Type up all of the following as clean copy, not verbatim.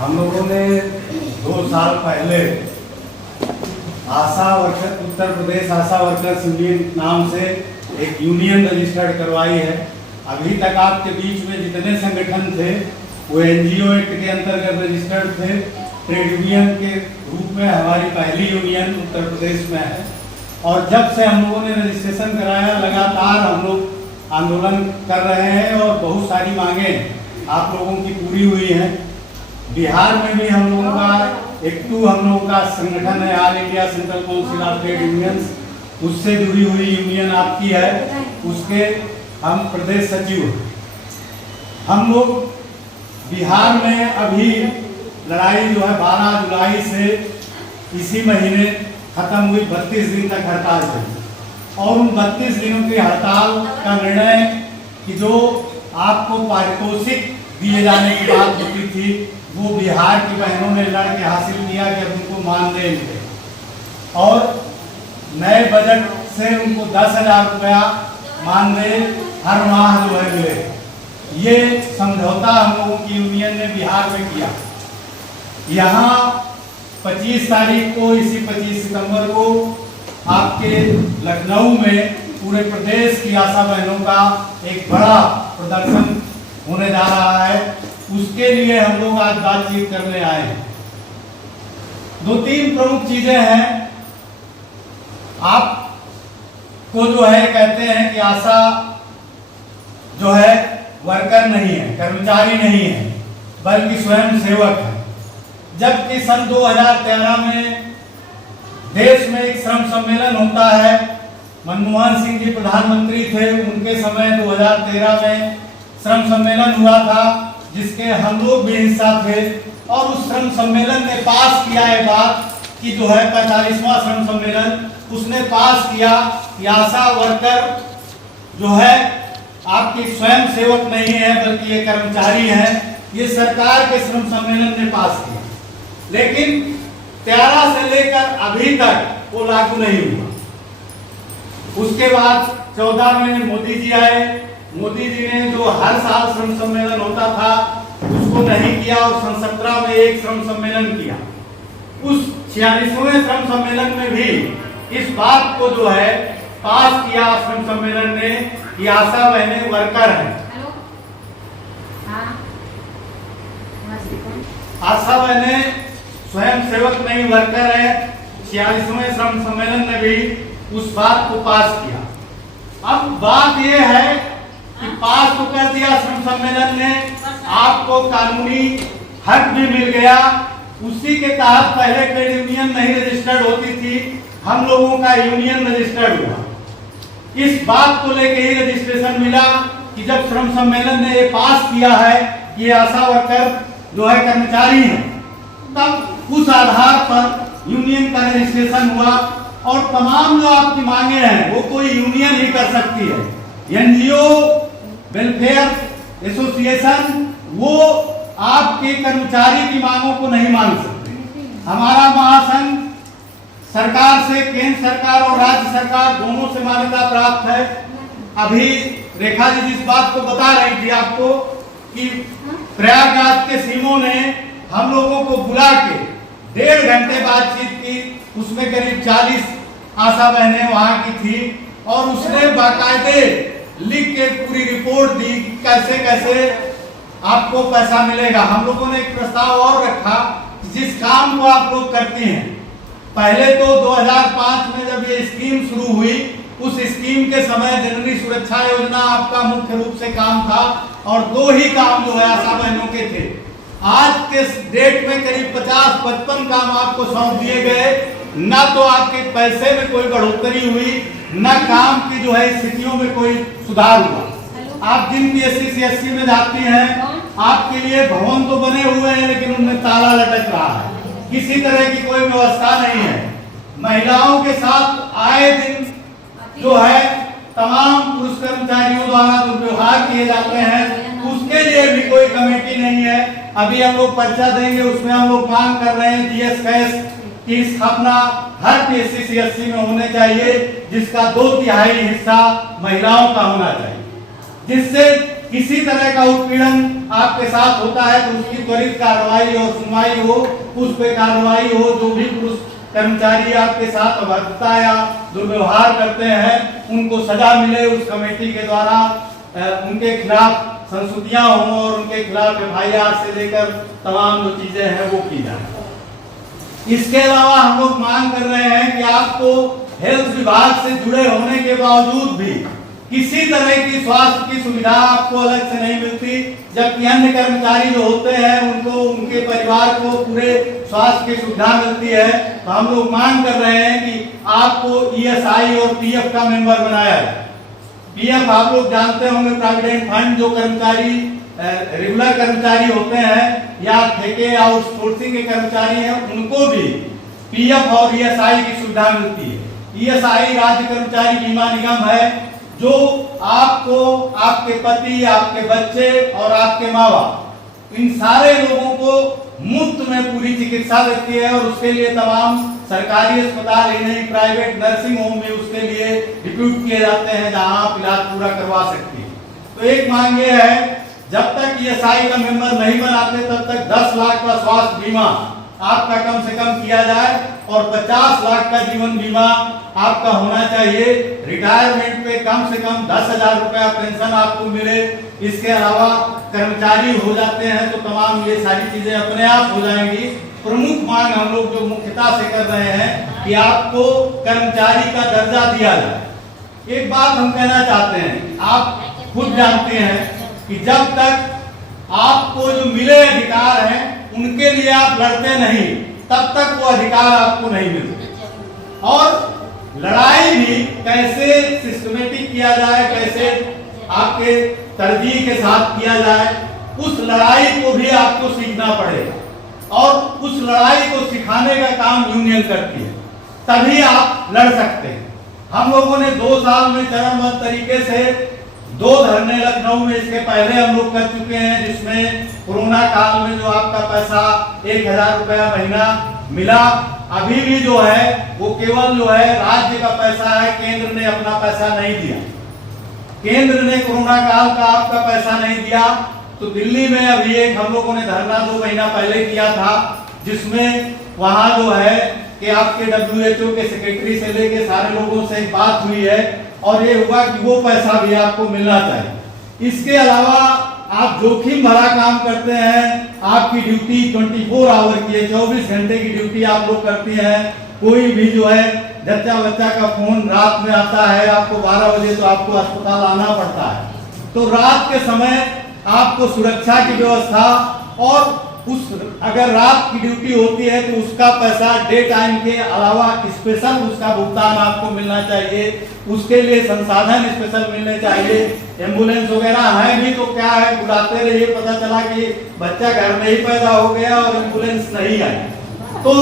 हम लोगों ने 2 साल पहले आशा वर्कर उत्तर प्रदेश आशा वर्कर्स यूनियन नाम से एक यूनियन रजिस्टर्ड करवाई है। अभी तक आपके बीच में जितने संगठन थे वो एनजीओ एक्ट के अंतर्गत रजिस्टर्ड थे। ट्रेड यूनियन के रूप में हमारी पहली यूनियन उत्तर प्रदेश में है और जब से हम लोगों ने रजिस्ट्रेशन कराया लगातार हम लोग आंदोलन कर रहे हैं और बहुत सारी मांगें आप लोगों की पूरी हुई हैं। बिहार में भी हम लोगों का एक्टू हम लोगों का संगठन है all India central council of trade unions, उससे जुड़ी हुई यूनियन आपकी है, उसके हम प्रदेश सचिव हैं। हम लोग बिहार में अभी लड़ाई जो है 12 जुलाई से इसी महीने खत्म हुई, 32 दिन तक हड़ताल चली और उन 32 दिनों की हड़ताल का निर्णय कि जो आपको पारितोषिक दिए जाने की बात होती थी वो बिहार की बहनों ने लड़ के हासिल किया कि अब उनको मानदेय मिले और नए बजट से उनको 10,000 रुपया मानदेय हर माह जो है मिले। ये समझौता हम लोगों की यूनियन ने बिहार में किया। यहाँ 25 तारीख को इसी 25 सितंबर को आपके लखनऊ में पूरे प्रदेश की आशा बहनों का एक बड़ा प्रदर्शन होने जा रहा है। उसके लिए हम लोग आज बातचीत करने आए हैं। 2-3 प्रमुख चीजें हैं। आपको जो है कहते हैं कि आशा जो है वर्कर नहीं है, कर्मचारी नहीं है, बल्कि स्वयं सेवक है। जबकि सन 2013 में देश में एक श्रम सम्मेलन होता है, मनमोहन सिंह जी प्रधानमंत्री थे, उनके समय 2013 में श्रम सम्मेलन हुआ था जिसके हम लोग भी हिस्सा थे और उस श्रम सम्मेलन ने पास किया है बात कि जो है 45वां श्रम सम्मेलन उसने पास किया कि आशा वर्कर जो है आपकी स्वयं सेवक नहीं है बल्कि ये कर्मचारी है। ये सरकार के श्रम सम्मेलन ने पास किया, लेकिन 13 से लेकर अभी तक वो लागू नहीं हुआ। उसके बाद 14 में मोदी जी आए, मोदी जी ने जो हर साल श्रम सम्मेलन होता था उसको नहीं किया और सन 17 में एक श्रम सम्मेलन किया। उस 46वें श्रम सम्मेलन में भी इस बात को जो है पास किया श्रम सम्मेलन ने कि आशा बहनें वर्कर हैं। आशा बहनें स्वयं सेवक नहीं वर्कर है। 46वें श्रम सम्मेलन ने भी उस बात को पास किया। अब बात यह है कि पास तो कर दिया श्रम सम्मेलन ने, आपको कानूनी हक भी मिल गया। उसी के तहत पहले ट्रेड यूनियन नहीं रजिस्टर्ड होती थी, हम लोगों का यूनियन रजिस्टर्ड हुआ। इस बात को लेके ही रजिस्ट्रेशन मिला कि जब श्रम सम्मेलन ने ये पास किया है कि ये आशा वर्कर जो है कर्मचारी है, तब उस आधार पर यूनियन का रजिस्ट्रेशन हुआ और तमाम जो आपकी मांगे हैं वो कोई यूनियन ही कर सकती है। एनजीओ वेलफेयर एसोसिएशन वो आपके कर्मचारी की मांगों को नहीं मान सकते। हमारा महासंघ सरकार से, केंद्र सरकार और राज्य सरकार दोनों से मान्यता प्राप्त है। अभी रेखा जी जिस बात को बता रही थी आपको कि प्रयागराज के सीमो ने हम लोगों को बुला के 1.5 घंटे बातचीत की, उसमें करीब 40 आशा बहनें वहां की थी और उसने बाकायदे लिख के पूरी रिपोर्ट दी कि कैसे कैसे आपको पैसा मिलेगा। हम लोगों ने एक प्रस्ताव और रखा कि जिस काम को आप लोग करते हैं, पहले तो 2005 में जब ये स्कीम शुरू हुई उस स्कीम के समय जननी सुरक्षा योजना आपका मुख्य रूप से काम था और 2 ही काम जो है आशा बहनों के थे। आज के डेट में करीब 50-55 काम आपको सौंप दिए गए। ना तो आपके पैसे में कोई बढ़ोतरी हुई, न काम की जो है स्थितियों में कोई सुधार हुआ। आप जिन PSC-CSC में जाती हैं आपके लिए भवन तो बने हुए हैं लेकिन उनमें ताला लटक रहा है, किसी तरह की कोई व्यवस्था नहीं है। महिलाओं के साथ आए दिन जो है तमाम पुरुष कर्मचारियों द्वारा दुर्व्यवहार किए जाते हैं, उसके लिए भी कोई कमेटी नहीं है। अभी हम लोग पर्चा देंगे, उसमें हम लोग मांग कर रहे हैं GS कैश की स्थापना हर PSC-CSC में होने चाहिए जिसका 2/3 हिस्सा महिलाओं का होना चाहिए, जिससे किसी तरह का उत्पीड़न आपके साथ होता है तो उसकी त्वरित कार्रवाई और सुनवाई हो, उस पे कार्रवाई हो। जो भी पुरुष कर्मचारी आपके साथ अभद्रता या दुर्व्यवहार करते हैं उनको सजा मिले, उस कमेटी के द्वारा उनके खिलाफ संस्तुतियां हों और उनके खिलाफ FIR से लेकर तमाम जो चीजें हैं वो की जाए। इसके अलावा हम लोग मांग कर रहे हैं कि आपको हेल्थ विभाग से जुड़े होने के बावजूद भी किसी तरह की स्वास्थ्य की सुविधा आपको अलग से नहीं मिलती, जबकि अन्य कर्मचारी जो होते हैं उनको उनके परिवार को पूरे स्वास्थ्य की सुविधा मिलती है। तो हम लोग मांग कर रहे हैं कि आपको ESI और PF का मेंबर बनाया जाए। PF आप लोग जानते होंगे, प्रोविडेंट फंड, जो कर्मचारी रेगुलर कर्मचारी होते हैं या ठेके आउटसोर्सिंग के कर्मचारी हैं उनको भी PF और ESI की सुविधा मिलती है। ESI राज्य कर्मचारी बीमा निगम है जो आपको, आपके पति, आपके बच्चे और आपके माँ बाप, इन सारे लोगों को मुफ्त में पूरी चिकित्सा देती है और उसके लिए तमाम सरकारी अस्पताल ही नहीं, प्राइवेट नर्सिंग होम में उसके लिए रिक्रूट किए जाते हैं जहां आप इलाज पूरा करवा सकती है। तो एक मांग ये है, जब तक ESI का मेंबर नहीं बनाते तब तक 10 लाख का स्वास्थ्य बीमा आपका कम से कम किया जाए और 50 लाख का जीवन बीमा आपका होना चाहिए। रिटायरमेंट पे कम से कम 10,000 रुपया पेंशन आपको मिले। इसके अलावा कर्मचारी हो जाते हैं तो तमाम ये सारी चीजें अपने आप हो जाएंगी। प्रमुख मांग हम लोग जो मुख्यता से कर रहे हैं कि आपको कर्मचारी का दर्जा दिया जाए। एक बात हम कहना चाहते हैं, आप खुद जानते हैं कि जब तक आपको जो मिले अधिकार हैं उनके लिए आप लड़ते नहीं, तब तक वो अधिकार आपको नहीं मिलते। और लड़ाई भी कैसे सिस्टमेटिक किया जाए, कैसे आपके तरजीह के साथ किया जाए, उस लड़ाई को भी आपको सीखना पड़ेगा और उस लड़ाई को सिखाने का काम यूनियन करती है, तभी आप लड़ सकते हैं। हम लोगों ने 2 साल में चरणबद्ध तरीके से 2 धरने लखनऊ में इसके पहले हम लोग कर चुके हैं, जिसमें कोरोना काल में जो आपका पैसा 1,000 रुपया महीना मिला, अभी भी जो है वो केवल जो है राज्य का पैसा है, केंद्र ने अपना पैसा नहीं दिया। केंद्र ने कोरोना काल का आपका पैसा नहीं दिया। तो दिल्ली में अभी एक हम लोगों ने धरना 2 महीना पहले किया था, जिसमें वहां जो है कि आपके WHO के सेक्रेटरी से लेके सारे लोगों से एक बात हुई है और ये हुआ कि वो पैसा भी आपको मिलना चाहिए। इसके अलावा आप जोखिम भरा काम करते हैं, आपकी ड्यूटी 24 आवर की है, 24 घंटे की ड्यूटी आप लोग करती हैं। कोई भी जो है जच्चा बच्चा का फोन रात में आता है, आपको 12 बजे तो आपको अस्पताल आना पड़ता है। तो रात के समय आपको सुरक्षा की व्यवस्था और उस अगर रात की ड्यूटी होती है तो उसका पैसा डे टाइम के अलावा स्पेशल उसका भुगतान आपको मिलना चाहिए। उसके लिए संसाधन स्पेशल मिलने चाहिए। एम्बुलेंस वगैरह है भी तो क्या है, बुलाते रहिए, पता चला कि बच्चा घर में ही पैदा हो गया और एम्बुलेंस नहीं आई। तो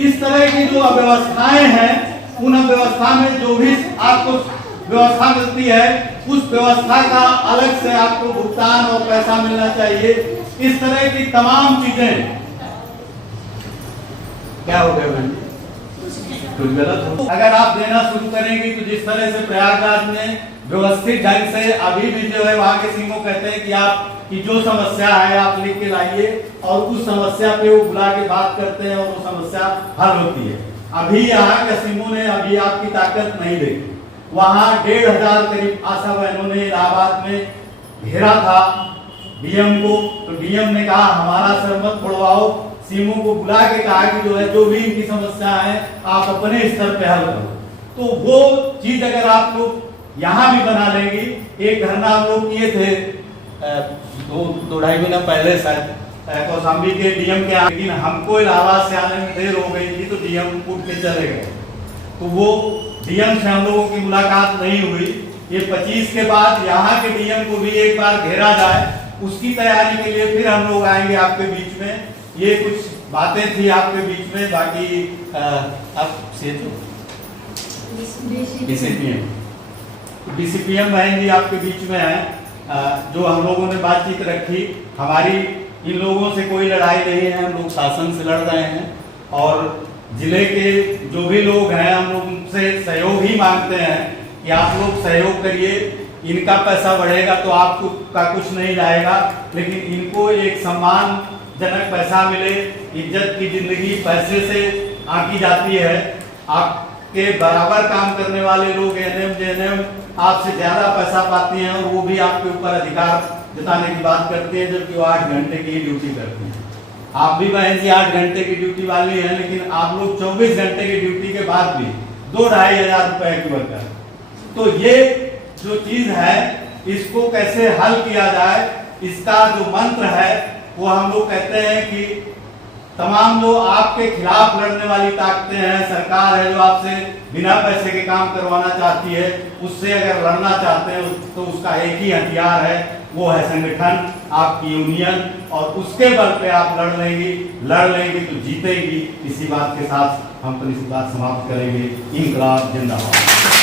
इस तरह की जो अव्यवस्थाएं हैं, उन अव्यवस्था में जो भी आपको व्यवस्था मिलती है उस व्यवस्था का अलग से आपको भुगतान और पैसा मिलना चाहिए। इस तरह की तमाम चीजें क्या हो गया भाई, कुछ गलत हो? अगर आप देना शुरू करेंगे तो जिस तरह से प्रयागराज में व्यवस्थित ढंग से अभी भी जो है वहां के सीमो कहते हैं कि आप की जो समस्या है आप लिख के लाइए और उस समस्या पे वो बुला के बात करते हैं और वो समस्या हल होती है। अभी यहाँ के सीमो ने अभी आपकी ताकत नहीं देखी। वहां 1,500 करीब आशा बहनों ने इलाहाबाद में घेरा था डीएम को, तो डीएम ने कहा हमारा सर मत फोड़वाओ, सीमो को बुला के कहा कि जो है जो भी इनकी समस्या है आप अपने स्तर पे हल करो। तो वो चीज अगर आप लोग यहाँ भी बना लेंगी, एक धरना हम लोग किए थे 2-2.5 महीना पहले शायद कौशाम्बी के डीएम के, लेकिन हमको इलाहाबाद से आने में देर हो गई थी तो डीएम उठ के चले गए। तो वो डीएम से हम लोगों की मुलाकात नहीं हुई। ये 25 के बाद यहाँ के डीएम को भी एक बार घेरा जाए, उसकी तैयारी के लिए फिर हम लोग आएंगे आपके बीच में। ये कुछ बातें थी आपके बीच में, बाकी आप डीसीपीएम बहन जी आपके बीच में है, जो हम लोगों ने बातचीत रखी। हमारी इन लोगों से कोई लड़ाई नहीं है, हम लोग शासन से लड़ रहे हैं और जिले के जो भी लोग हैं हम लोग उनसे सहयोग ही मांगते हैं कि आप लोग सहयोग करिए। इनका पैसा बढ़ेगा तो आपको का कुछ नहीं जाएगा, लेकिन इनको एक सम्मानजनक पैसा मिले, इज्जत की जिंदगी पैसे से आंकी जाती है। आपके बराबर काम करने वाले लोग एएनएम जेएनएम आपसे ज्यादा पैसा पाते हैं और वो भी आपके ऊपर अधिकार जताने की बात करते हैं, जबकि वो 8 घंटे की ड्यूटी करते हैं। आप भी बहन जी 8 घंटे की ड्यूटी वाली हैं, लेकिन आप लोग 24 घंटे की ड्यूटी के बाद भी 2-2.5 हजार रुपए की वर्कर। तो ये जो चीज है इसको कैसे हल किया जाए, इसका जो मंत्र है वो हम लोग कहते हैं कि तमाम जो आपके खिलाफ लड़ने वाली ताकतें हैं, सरकार है जो आपसे बिना पैसे के काम करवाना चाहती है, उससे अगर लड़ना चाहते हैं तो उसका एक ही हथियार है, वो है संगठन, आपकी यूनियन, और उसके बल पे आप लड़ लेंगे तो जीतेगी। इसी बात के साथ हम अपनी बात समाप्त करेंगे। इंकलाब जिंदाबाद।